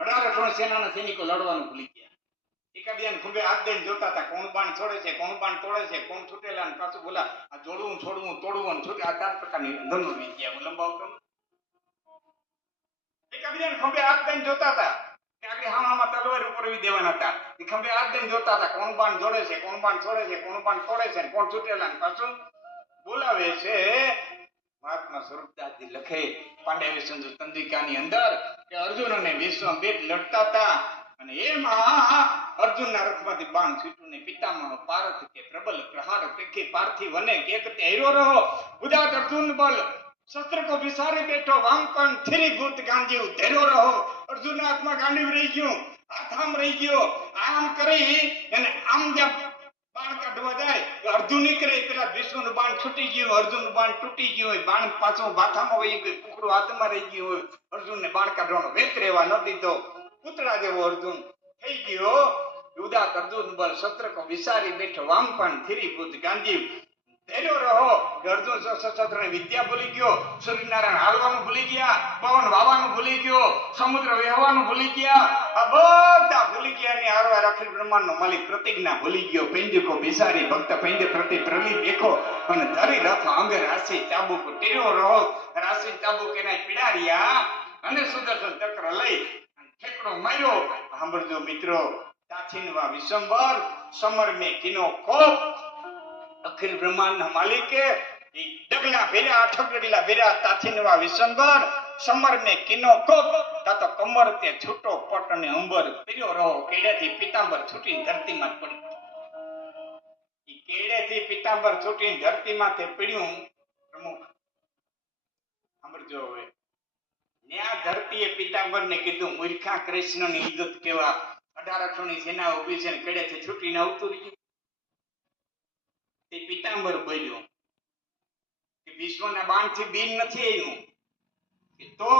18 સેનાના સૈનિકો લડવાનું ભૂલી ગયા. એકાબીજાને ખંભે હાથ દઈને જોતા હતા, કોણ બાણ છોડે છે, કોણ બાણ તોડે છે, કોણ છૂટેલા, અને પાછું બોલા આ જોડવું છોડવું તોડવું છૂટે, આ 4 પ્રકારની ધનુર્વિદ્યા ગયા. હું લંબાવતો એકાબીજાને ખંભે હાથ દઈને જોતા હતા કે આગળ હામાં તલવાર ઉપરવી દેવાના હતા. એ ખંભે હાથ દઈને જોતા હતા, કોણ બાણ જોડે છે, કોણ બાણ છોડે છે, કોણ બાણ તોડે છે, કોણ છૂટેલા, અને પાછું બોલાવે છે. મહાત્મા સ્વરૂપદાસજી લખે પાંડ્ય સિંધુ તંત્રિકાની અંદર કે અર્જુન અને ભીષ્મ બે લડતા હતા, અને એમાં અર્જુનના રથમાંથી બાણ છૂટ્યું ને પિતામહ પાર્થ કે પ્રબલ પ્રહાર પેખે પાર્થિવ વને કે હેરો રહો ઉદાત અર્જુન બલ શસ્ત્ર કો વિસારે બેઠો વામકન થીરી ભૂત ગાંધી ધેરો રહો. અર્જુનના હાથમાં ગાંડીવ રહી ગયું, હાથ આમ રહી ગયો, આમ કરી અને આમ જ્યાં બાણ કાઢવા જાય અર્જુન નીકળે પેલા ભીષ્મનું બાણ છૂટી ગયું, અર્જુનનું બાણ તૂટી ગયું હોય, બાણ પાછું બાથામાં વહી ગયું, કુકડું હાથમાં રહી ગયું હોય, અર્જુનને બાણ કાઢવાનો વેત રહેવા ન દીધો, પુતળા જેવો અર્જુન થઈ ગયો. ઉદાત અર્જુન બળ શસ્ત્ર કો વિસારી બેઠો વામપણ થીરી ભૂત ગાંધી ધૈર્યો રહો. અર્જુન શસ્ત્રની વિદ્યા ભૂલી ગયો, સૂર્યનારાયણ હાલવાનું ભૂલી ગયા, પવન વાવાનું ભૂલી ગયો, સમુદ્ર વહેવાનું ભૂલી ગયા, આ બધા ભૂલી ગયા ની હારવાર અખિલ બ્રહ્માંડનો માલિક પ્રતિજ્ઞા ભૂલી ગયો. પૈંજકો બિસારી ભક્ત પૈંજ પ્રતિ પ્રલી દેખો અને ધરી રથ અંગ રાશિ ચાબુક ટેર્યો રહો. રાશિ ચાબુક એના પીડારિયા અને સુદર્શન ચક્ર લઈ ઠેકડો માર્યો. સાંભળજો મિત્રો, તાછીનવા વિશંબર સમર મે કિનો કોપ. અખિલ બ્રહ્માંડના માલિકે ડગલા ભેર્યા, 8 ડગલા ભેર્યા. તાછીનવા વિશંબર સમર મે કિનો કોપ. તાતો કમર તે છૂટો પટ અને અંબર પહેર્યો રહો. કેડેથી પિતાંબર છૂટીને ધરતીમાં પડી. ઈ કેડેથી પિતાંબર છૂટીને ધરતીમાં તે પડ્યું. પ્રમુખ સાંભળજો હવે, ન્યા ધરતીએ પિતાંબરને કીધું મૂર્ખા કૃષ્ણની ઇજ્જત કેવા, 1800 ની સેના ઊભી છે ને કેડેથી છૂટીને આવતું રહ્યું. તે પિતાંબર બોલ્યો કે ભીષ્મના બાણથી બીન નથી આવ્યું, તો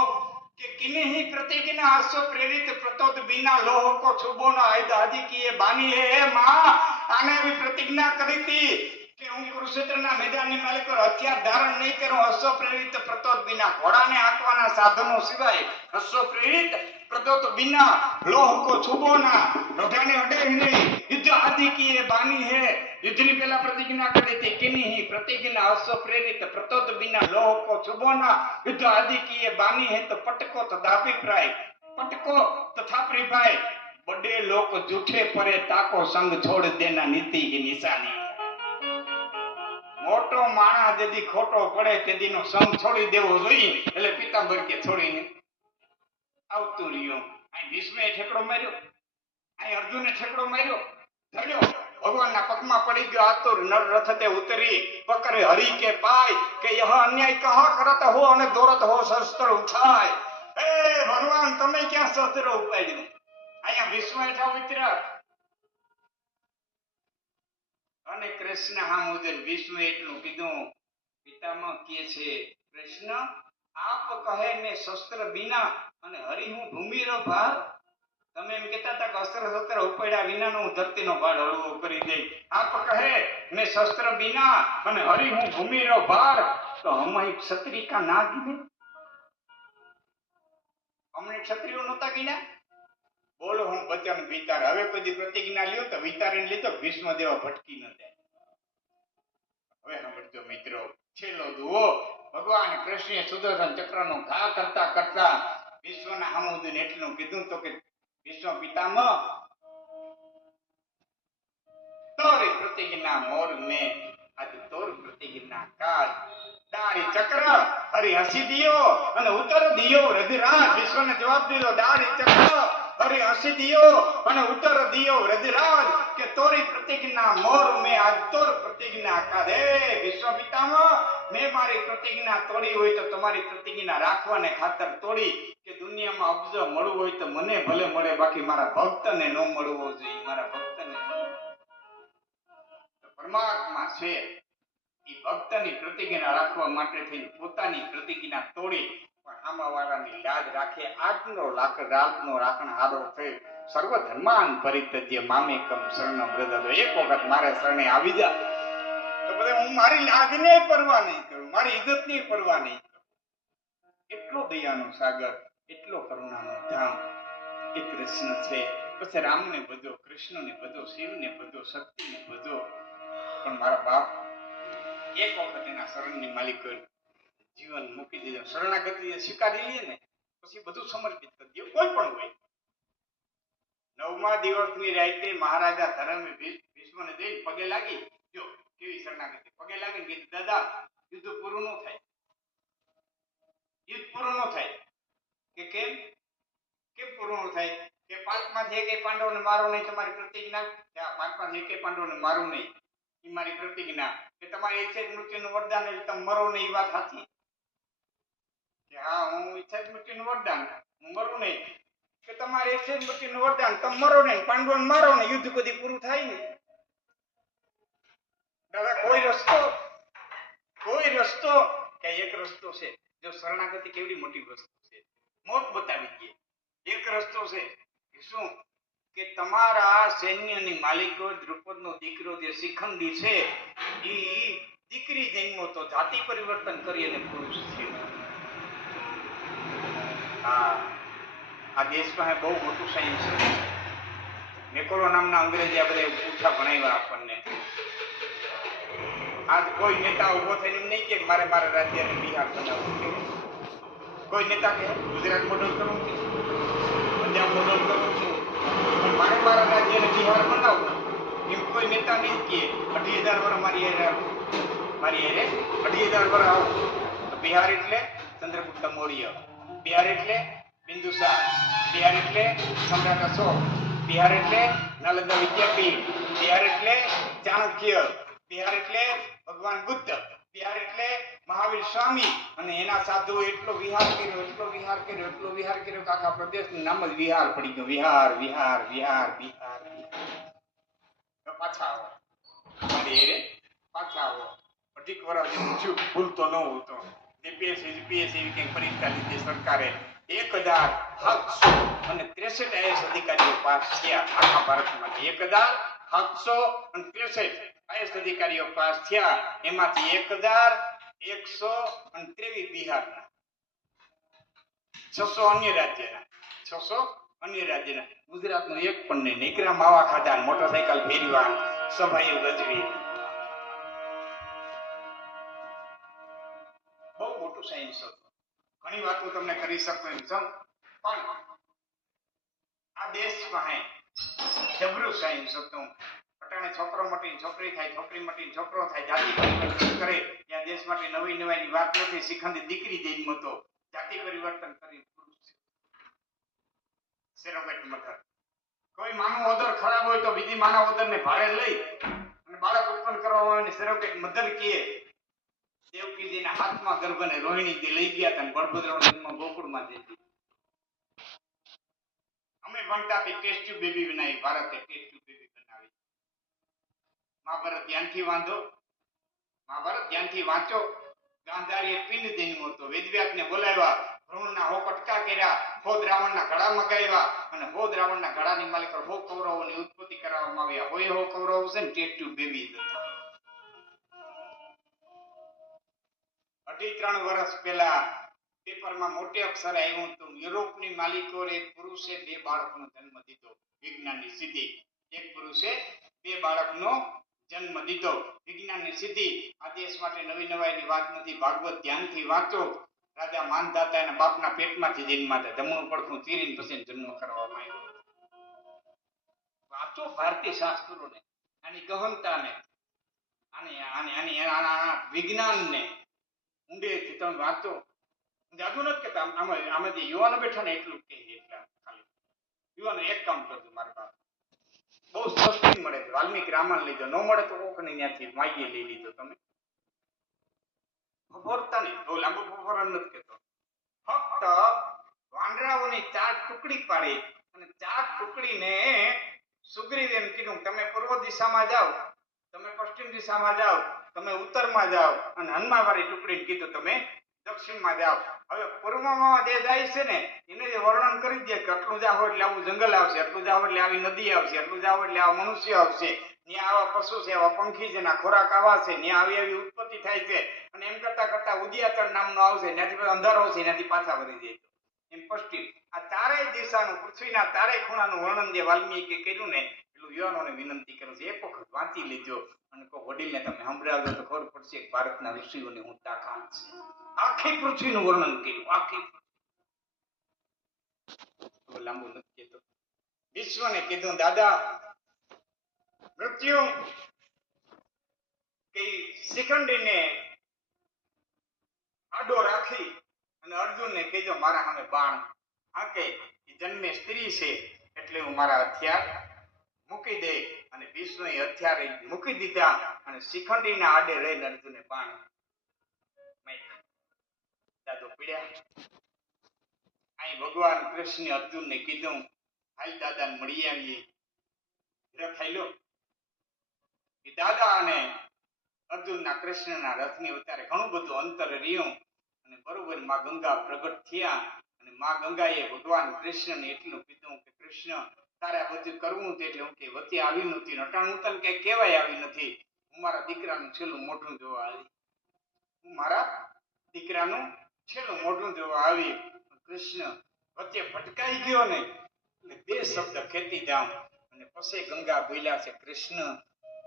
કે કિનેહી પ્રતિજ્ઞા હસો પ્રેરિત પ્રતોદ બિના લોહ કો છુબો ન આયદ આદિ કી બાની હે માં. આને भी પ્રતિજ્ઞા કરી હતી કે હું કુરુક્ષેત્રના મેદાનની માલિક પર હથિયાર ધારણ નહીં કરું, હસો પ્રેરિત પ્રતોદ બિના, ઘોડાને હાંકવાના સાધનો સિવાય, હસો પ્રેરિત પ્રતોદ બિના લોહ કો છુબો ના, લોઢાને અડે નહીં, યુદ્ધ આદિ કી બાની હે. યુદ્ધની પહેલા પ્રતિજ્ઞા કરી હતી, કિનેહી પ્રતિજ્ઞા હસો પ્રેરિત પ્રતોદ બિના લોહ કો છુબો ના, યુદ્ધ આદિ કી બાની હે. તો પટકો તથાપિપ્રાય, પટકો તથાપિ ભાઈ, बड़े लोग जूठे परे ताको संग छोड़ देना नीति की निशानी. मोटो माणा जदी खोटो पड़े तेदी नो संग छोड़ी देवो જોઈએ. એટલે પિતાંબર કે છોડીને આવતું રહ્યું. આ ભીષ્મે ઠેકડો માર્યો, આ અર્જુને ઠેકડો માર્યો, ધડ્યો ભગવાનના પગમાં પડી ગયો. આતુર નર રથતે ઉતરી પકરે હરી કે પાય કે यह अन्याय कहा करत हो અને દોરત હો શસ્ત્ર ઉઠાય. એ ભગવાન તમે ક્યાં શસ્ત્ર ઉપાડ્યું? અહીંયા વિશ્વ હેઠા મિત્ર અને કૃષ્ણ હામુદર વિશ્વ એટલું કીધું. પિતામહ કહે છે કૃષ્ણ આપ કહે મેં શસ્ત્ર બિના અને હરિ હું ભૂમિનો ભાર. તમે એમ કહેતા હતા કે શસ્ત્ર ઉપાડ્યા વિનાનો હું ધરતીનો ભાર હળવો કરી દઈ. આપ કહે મેં શસ્ત્ર બિના અને હરિ હું ભૂમિનો ભાર, તો હમ ક્ષત્રિય કા ના ગીને, અમને ક્ષત્રિયો નહોતા ગીના. બોલો હું બચન વિચાર. હવે કોઈ પ્રતિજ્ઞા લ્યો તો વિચારીને લીધો, ભીષ્મ દેવા ભટકી ન જાય. હવે સાંભળજો મિત્રો, છેલ્લો દુઓ. ભગવાન કૃષ્ણે સુદર્શન ચક્રનો ઘા કરતા કરતા વિશ્વના હમુદને એટલું કીધું તો કે વિશ્વ પિતામહ તોરી પ્રતિજ્ઞા મોર મે આજ તોર પ્રતિજ્ઞા કાજ. દાઢી ચક્ર હરી હસી દિયો અને ઉત્તર દિયો રધિરાજ. વિશ્વને જવાબ દીધો દાઢી ચક્ર હરી હસી દિયો અને ઉત્તર દિયો રધિરાજ કે તોરી પ્રતિજ્ઞા મોર મે આજ તોર પ્રતિજ્ઞા કાધે. વિશ્વ પિતામહ મેં મારી પ્રતિજ્ઞા તોડી હોય તો તમારી પ્રતિજ્ઞા રાખવાને ખાતર તોડી કે દુનિયામાં અબજ મળવું હોય તો મને ભલે મળે, બાકી મારા ભક્તને ન મળવો જોઈએ. મારા ભક્તને પરમાત્મા છે એ ભક્તની પ્રતિજ્ઞા રાખવા માટે થઈને પોતાની પ્રતિજ્ઞા તોડી પણ આમાવાળાની લાજ રાખે. આજનો રાજનો રાખણ હારો થઈ સર્વ ધર્માન પરિત્યજ્ય મામેકમ શરણમ વ્રજતો. એક વખત મારે શરણે આવી જા તો બધા હું મારી લાજને પરવા નહીં કરું, મારી ઇજ્જતની પરવા નહીં કરું. એટલો દયાનો સાગર, એટલો કરુણાનો ધામ, એ કૃષ્ણ છે. પછી રામને બધો, કૃષ્ણને બધો, શિવને બધો, શક્તિને બધો. પણ મારા બાપ એક વખત એના શરણની માલિકો જીવન મૂકી દીધું. શરણાગતિ સ્વીકારી લઈએ ને પછી બધું સમર્પિત કરી દે, કોઈ પણ હોય. 9મા દિવસની રાતે મહારાજા ધર્મે ભીષ્મને જઈને પગે લાગી, જો કેવી શરણાગતિ, પગે લાગીને કીધું, દાદા યુદ્ધ પૂરું ન થાય. યુદ્ધ પૂરું ન થાય. કે કેમ પૂરું ન થાય? કે 5માંથી એકે પાંડવોને મારો નહીં, તમારી પ્રતિજ્ઞા. કે 5માંથી એકે પાંડવોને મારું નહીં, એ મારી પ્રતિજ્ઞા. કે તમારી ઈચ્છિત મૃત્યુનું વરદાન એટલે તમે મરો નહીં, એ વાત સાચી? કે હા, હું ઈચ્છિત મૃત્યુનું વરદાન, હું મરું નહીં. કે તમારી ઈચ્છિત મૃત્યુનું વરદાન, તમે મરો નહીં, પાંડવોને મારો નહીં, યુદ્ધ કદી પૂરું થાય નહીં. દાદા કોઈ રસ્તો કે એક રસ્તો છે. જો શરણાગતિ કેવડી મોટી વસ્તુ છે, મોત બતાવી દે. એક રસ્તો છે કે શું? કે તમારા સૈન્યની માલિકો દ્રુપદનો દીકરો જે શિખંડી છે, એ દીકરી જન્મો તો જાતિ પરિવર્તન કરી અને પુરુષ છે. આ દેશમાં બહુ મોટું સાયન્સ છે. મેકોલો નામના અંગ્રેજી આ બધા પૂછા ભણાવ્યા આપણને. આજ કોઈ નેતા ઉભો થઈને એમ નહીં કે મારે મારા રાજ્યને બિહાર બનાવવું કે કોઈ નેતા કે ગુજરાત મોડલ કરવું કે પંજાબ મોડલ કરવું છું, પણ મારે મારા રાજ્યને બિહાર બનાવવું એમ કોઈ નેતા નહીં કે 2,000 વર્ષ મારી હારે 2,000 વર્ષ આવું. બિહાર એટલે ચંદ્રગુપ્ત મૌર્ય, બિહાર એટલે બિંદુસાર, બિહાર એટલે સમ્રાટ અશોક, બિહાર એટલે નાલંદા વિદ્યાપીઠ, બિહાર એટલે ચાણક્ય, બિહાર એટલે ભગવાન બુદ્ધ, બિહાર એટલે મહાવીર સ્વામી. અને એના સાધુ એટલો વિહાર કર્યો કે આખા પ્રદેશનું નામ જ વિહાર પડી ગયું. વિહાર વિહાર વિહાર વિહાર. પાછા આવો મારી હેરે, પાછા આવો. 18 વર્ષ જેવું છું, ભૂલતો ન હોઉં તો જીપીએસસી કંઈક પરીક્ષા લીધી સરકારે. 1,763 આઈએસ અધિકારીઓ પાસ થયા આખા ભારતમાંથી. 1,763 આઈએસ અધિકારીઓ પાસ થયા. એમાંથી 1,123 બિહારના, 600 અન્ય રાજ્યના. ગુજરાતનું એક પણ નહીં. નીકળ્યા માવા ખાધા, મોટરસાયકલ ફેરવા, સભાઓ ગજવી. બહુ મોટું સાયન્સ હતું. ઘણી વાતો તમને કરી શકું એમ છું, પણ આ દેશમાં જબરું સાયન્સ હતું. પટાણે છોકરો મટીને છોકરી થાય, છોકરી મટીને છોકરો થાય, જાતિ પરિવર્તન કરે. ત્યાં દેશ માટે નવી વાત નથી. શિખંડી દીકરી જન્મ તો જાતિ પરિવર્તન કરી પુરુષ સેરોગેટ મધર. કોઈ માનવ ઓદર ખરાબ હોય તો બીજી માનવ ઓદરને ભાડે લઈ અને બાળક ઉત્પન્ન કરવામાં આવે ને સેરોગેટ મધર કહે. દેવકીજીના હાથમાં ગર્ભને રોહિણીજી લઈ ગયા હતા, બળભદ્રનો જન્મ ગોકુળમાં થઈ. અમે ભણતા ટેસ્ટ ટ્યુબ બેબી બનાવી, ભારતે ટેસ્ટ ટ્યુબ બેબી બનાવી. મહાભારત ધ્યાનથી વાંચો. ગાંધારીએ પિંડ જન્મ હતો, વેદવ્યાસને બોલાવ્યા, ભ્રૂણના હો કટકા કર્યા, હોદ રાવણના ઘડા મગાવ્યા અને હોદ રાવણના ઘડાની માલિક હો કૌરવોની ઉત્પત્તિ કરાવવામાં આવ્યા. હોય હો કૌરવ છે ને ટેસ્ટ ટ્યુબ બેબી હતા. 3 વર્ષ પહેલા પેપરમાં મોટે અક્ષરે આવ્યું હતું, યુરોપની માલિકોએ પુરુષે 2 બાળકનો જન્મ દીધો. વિજ્ઞાનની સિદ્ધિ. એક પુરુષે 2 બાળકનો જન્મ દીધો. વિજ્ઞાનની સિદ્ધિ. આ દેશ માટે નવાઈની વાત નથી. ભાગવત ધ્યાનથી વાંચો. રાજા માનધાતા એના બાપના પેટમાંથી જન્મ્યા હતા. જમણું પડખું ચીરીને પછી જન્મ કરવામાં આવ્યો. વાંચો ભારતીય શાસ્ત્રોને, આની ગહનતાને, આની વિજ્ઞાનને ઊંડેથી તમે વાંચો. જાદુ નથી કેતા. આમાં જે યુવાનો બેઠા ને એટલું કે ખાલી યુવાનો એક કામ કરજો. મારા બાપ બહુ સસ્તી મળે છે. વાલ્મીકી રામાયણ લીધો, ન મળે તો કોકની ત્યાંથી માગી લઈ લીધો. તમે ફોફરતા નહીં, બહુ લાંબો ફોફર નથી કેતો. ફક્ત વાંદરાઓની 4 ટુકડી પાડી અને 4 ટુકડીને સુગ્રીવ એમ કીધું, તમે પૂર્વ દિશામાં જાઓ, તમે પશ્ચિમ દિશામાં જાઓ, તમે ઉત્તરમાં જાઓ, અને હનુમાન વાળી ટુકડીને કીધું તમે દક્ષિણમાં જાઓ. હવે પૂર્વમાં જે જાય છે ને એને જે વર્ણન કરી દે કે આટલું જાવ એટલે આવું જંગલ આવશે, આટલું જાવ એટલે આવી નદી આવશે, આટલું જાવ એટલે આવા મનુષ્ય આવશે, ત્યાં આવા પશુ છે, આવા પંખી છે, ના ખોરાક આવા છે, ત્યાં આવી ઉત્પત્તિ થાય છે. અને એમ કરતા ઉદયાચળ નામનો આવશે, ત્યાંથી અંધારો છે, ત્યાંથી પાછા વળી જાય એમ પશ્ચિમ. આ ચારેય દિશાનું પૃથ્વીના ચારેય ખૂણાનું વર્ણન જે વાલ્મીકી કર્યું ને એટલું યુવાનોને વિનંતી કરું છું એક વખત વાંચી લેજો અને કોઈ વડીલને તમે સંભળાવજો તો ખબર પડશે કે ભારતના ઋષિઓની હું તાકાત છે. આખી પૃથ્વીનું વર્ણન કર્યું આખી લાંબુ નથી કહેતો. વિશ્વને કીધું દાદા મૃત્યુ કે શિખંડીને આડો રાખી અને અર્જુનને કહેજો મારા સામે બાણ હાકે જન્મે સ્ત્રી છે એટલે હું મારા હથિયાર મૂકી દે અને વિષ્ણુએ હથિયાર મૂકી દીધા અને શિખંડીના આડે રહીને અર્જુને બાણ દાદો પીડ્યા. અહીં ભગવાન કૃષ્ણે અર્જુનને કીધું હાલ દાદાને મળી આવીએ. રખાઈ લો એ દાદા અને અર્જુનના કૃષ્ણના રથની ઉતારે ઘણું બધું અંતર રહ્યું અને બરોબર માં ગંગા પ્રગટ થયા અને માં ગંગાએ ભગવાન કૃષ્ણને એટલું કીધું કે કૃષ્ણ તારે આ બધું કરવું તે એટલે હું કે વચ્ચે આવી નથી નટાણું તને કઈ કહેવાય આવી નથી. હું મારા દીકરાનું છેલ્લું મોઢું જોવા આવી. હું મારા દીકરાનું છેલ્લું મોઢું જોવા આવી. કૃષ્ણ વચ્ચે ભટકાઈ ગયો ને એટલે બે શબ્દ ખેતી જાઉં અને પછી ગંગા બોલ્યા છે કૃષ્ણ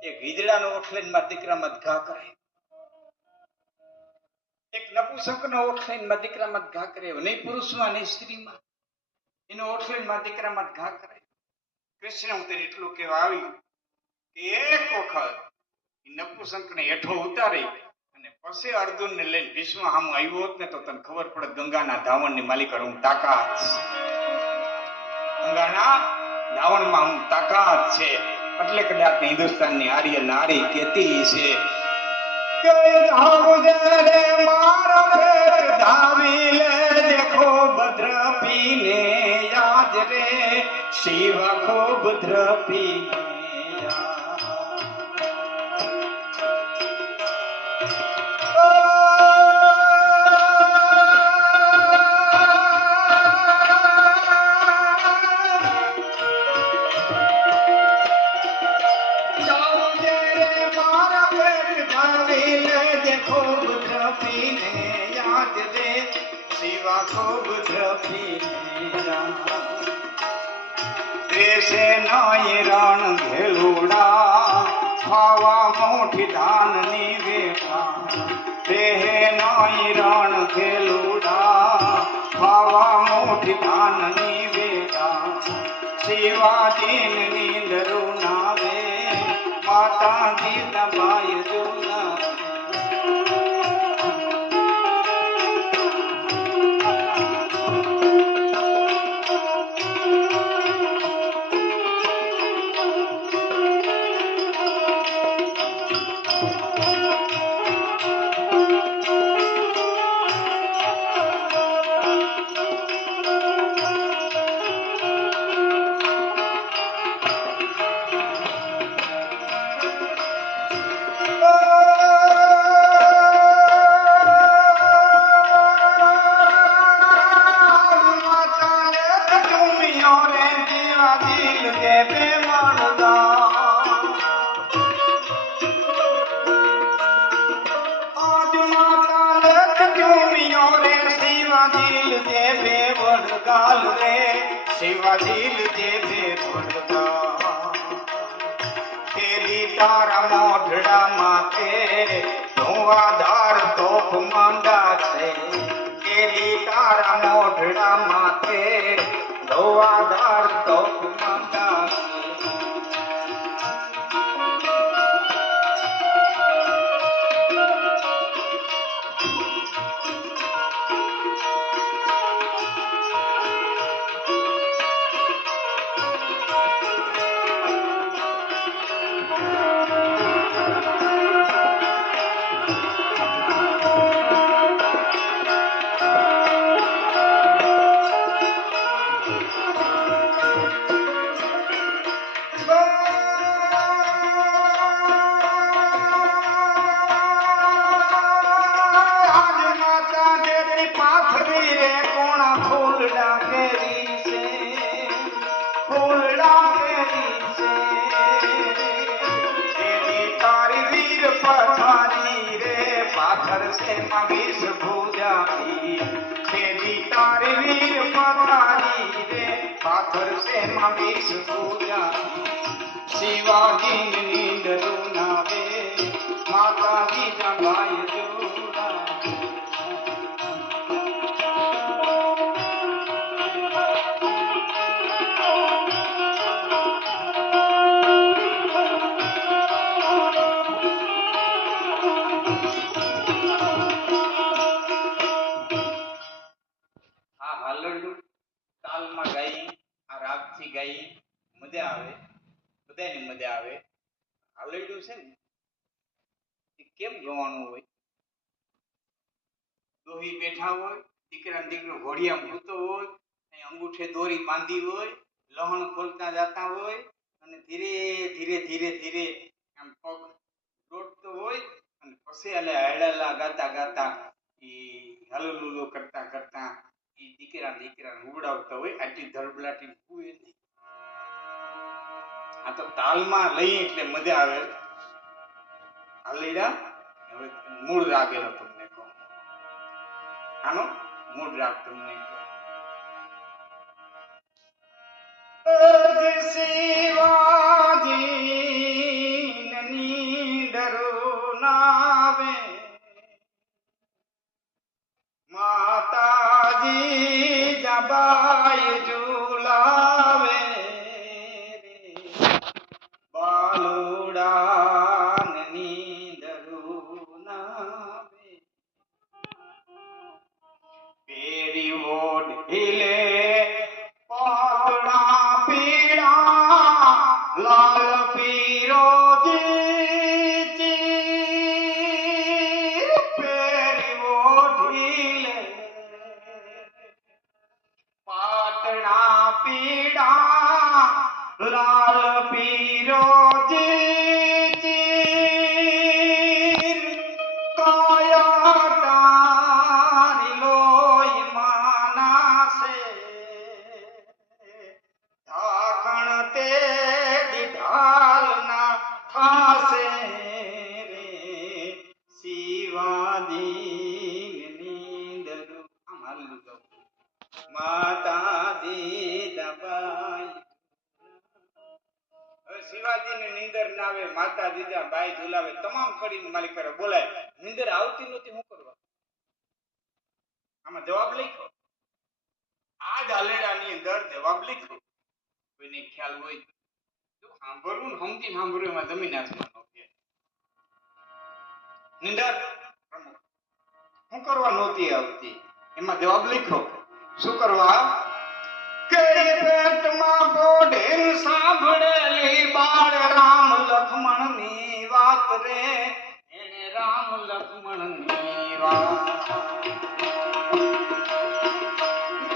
એક હિજડાનો ઓઠલીને મારા દીકરામાં ઘા કરે એક નપુંસકનો ઓઠલીને મારા દીકરામાં ઘા કરે નહીં પુરુષમાં નહીં સ્ત્રીમાં એનો ઓઠલીને મારા દીકરામાં ઘા કરે. કૃષ્ણ હું તને એટલું કહેવા આવી કે એક વખત નપુંસકને હેઠો ઉતારી અને પછી અર્જુનને લઈને ભીષ્મ સામું આવ્યો હોત ને તો તને ખબર પડે ગંગાના ધાવણની માલિક હું તાકાત ગંગાના ધાવણમાં હું તાકાત છે. એટલે કદાચ હિન્દુસ્તાનની આર્ય નારી કહેતી છે કે ધાવજે રે મારો ફેર ધાવી લે દેખો ભદ્ર પીને યાદ રે શિવ ખૂબ દ્રપીને ખૂબ દ્રપીને નાય રણ ઘેલુડા ખાવા મોઠી ધાનની વેઠા દેહે નાય રણ ઘેલુડા ખાવા મોઠી ધાનની વેઠા શિવાજીની નીંદરું નાવે માતાજી દબાય જુના શિવાજીલ દેવે તેરી તારા મોઢડા માથે ધુવાધાર તોપ માંડા છે. તેરી તારા મોઢડા માથે ધુવાધાર તોપ માંડા છે. से मवेश भूजाई तेरी तार वीर पतारी પાથર છે માં વિષ પૂજા શિવાજી નીંદર નાવે માતાજી જમાય જોડા તાલમાં ગાઈ આ રાગથી ગાઈ મજા આવે બધાની મજા આવે હાલરડું છે ને એ કેમ ગવાનું હોય દોહી બેઠા હોય દીકરા દીકરો ઘોડિયામાં સૂતો હોય અંગૂઠે દોરી બાંધી હોય લહણ ખોલતા જતા હોય અને ધીરે ધીરે ધીરે ધીરે આમ પગ દોડતો હોય અને પછી એટલે હૈડાલા ગાતા ગાતા એ હલુલુલો કરતા કરતા દીકરાને ઉડાવતા હોય આટલી ધડબલાટી હોય નહીં આ તો તાલમાં લઈ એટલે મજા આવે હાલીડા હવે મૂળ રાગ એનો તમને કહું આનો મૂળ રાગ તમને કહું શિવાજી નીંદર નાવે માતાજી જબાય ઝુલાવે બાલુડા નીંદરું નાવે પેરી ઓઢ हिले પાતળા પીળા લાલ પીરોજી પેરી ઓઢ हिले પાતળા પીળા લાલ પીરોજી કાયા તારી લોય માનાસે ઢાકણ તે દીધાલ ના થાસે રે શિવાજી નીંદર માતાજી દબાઈ શિવાજી ને નીંદર ના આવે માતાજી જા બાઈ ઝુલાવે તમામ કરીને માલિક કરે બોલાય નીંદર આવતી નહોતી શું કરવા આમાં જવાબ લખો આ જ હાલેડાની અંદર જવાબ લખો કોઈને ખ્યાલ હોય તો સાંભળવું સમજી સાંભળવું એમાં જમીન આસમાન નો ફેર નીંદર શું કરવા નહોતી આવતી એમાં જવાબ લખો શું કરવા કે પેટમાં ગોઢેન સાંભળેલી બાળ રામ લક્ષ્મણ ની વાત રે એને રામ લક્ષ્મણ ની વાત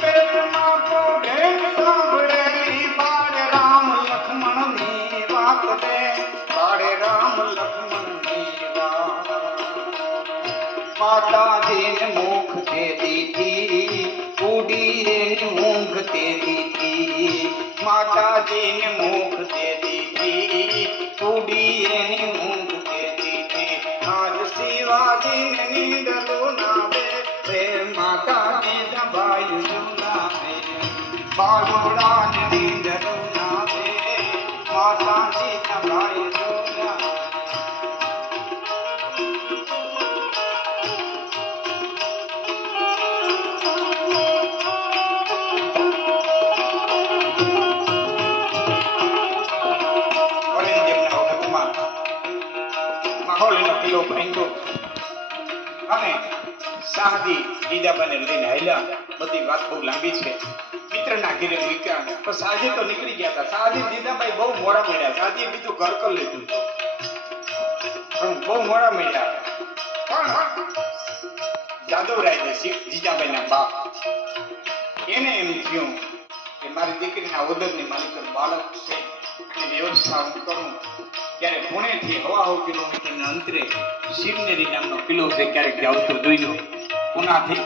પેટમાં ગોઢેન સાંભળેલી બાળ રામ લક્ષ્મણ ની વાત રે બાળ રામ લક્ષ્મણ ની વાત માતાજીને મુખ દે દીધી ઉડી એની ઊંઘ તે દીધી માતાજીને મુખ દે દીધી ઉડી એની ઊંઘ તે દીધી આજ શિવાજીને નીંદર નાવે રે માતાજી દબાઈ ઝુલાવે બાળોડાને નીંદર નાવે માતાજી દબાઈ ઝુલાવે કિલો ભાંગ્યો અને શાહજી જીજાબાને લઈને હાલ્યા બધી વાત બહુ લાંબી છે મિત્રના ઘરે મૂક્યા પણ સાંજે તો નીકળી ગયા હતા શાહજી જીજાબાઈ બહુ મોડા મળ્યા શાહજીએ બીજું ઘર કરી લીધું પણ બહુ મોડા મળ્યા પણ જાદવરાય છે જીજાબાઈના બાપ એને એમ થયું કે મારી દીકરીના ઓદરની માલિક બાળક છે અને વ્યવસ્થા હું કરું ત્યારે પુણેથી 1.5 કિલોમીટરના અંતરે શિવનેરી નામનો કિલ્લો છે ક્યારેક જાવ તો જોઈજો પુનાથી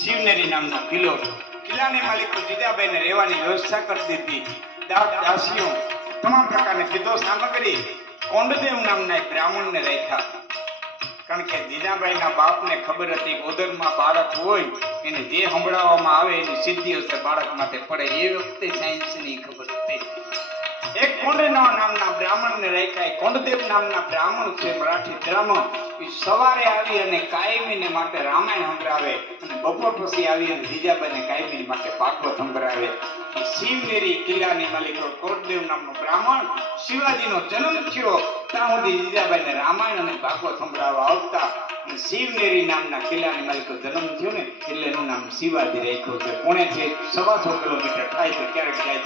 શિવનેરી નામનો કિલ્લો કિલ્લાની માલિકો જીજાબાઈને રહેવાની વ્યવસ્થા કરી દીધી દાસીઓ તમામ પ્રકારની સિદ્ધો સામગ્રી કોંડદેવ નામના એક બ્રાહ્મણને રાખ્યા કારણ કે જીજાબાઈના બાપને ખબર હતી કે ઉદરમાં બાળક હોય એને જે સંભળાવવામાં આવે એની સિદ્ધિ હશે બાળક માટે પડે. એ વખતે સાયન્સની ખબર હતી. એક કોંડનો નામના બ્રાહ્મણને રાખ્યા. કોંડદેવ નામના બ્રાહ્મણ છે, મરાઠી બ્રાહ્મણ. એ સવારે આવી અને કાયમીને માટે રામાયણ સંભળાવે અને બપોર પછી આવી અને જીજાબાઈને કાયમી માટે ભાગવત સંભળાવે. એ શિવનેરી કિલ્લાની માલિકો કોંડદેવ નામનો બ્રાહ્મણ શિવાજીનો જન્મ થયો ત્યાં સુધી જીજાબાઈને રામાયણ અને ભાગવત સંભળાવવા આવતા. અને શિવનેરી નામના કિલ્લાની માલિકો જન્મ થયો ને એટલે એનું નામ શિવાજી રાખ્યું છે. પુણેથી 125 કિલોમીટર થાય છે. ક્યારેક જાય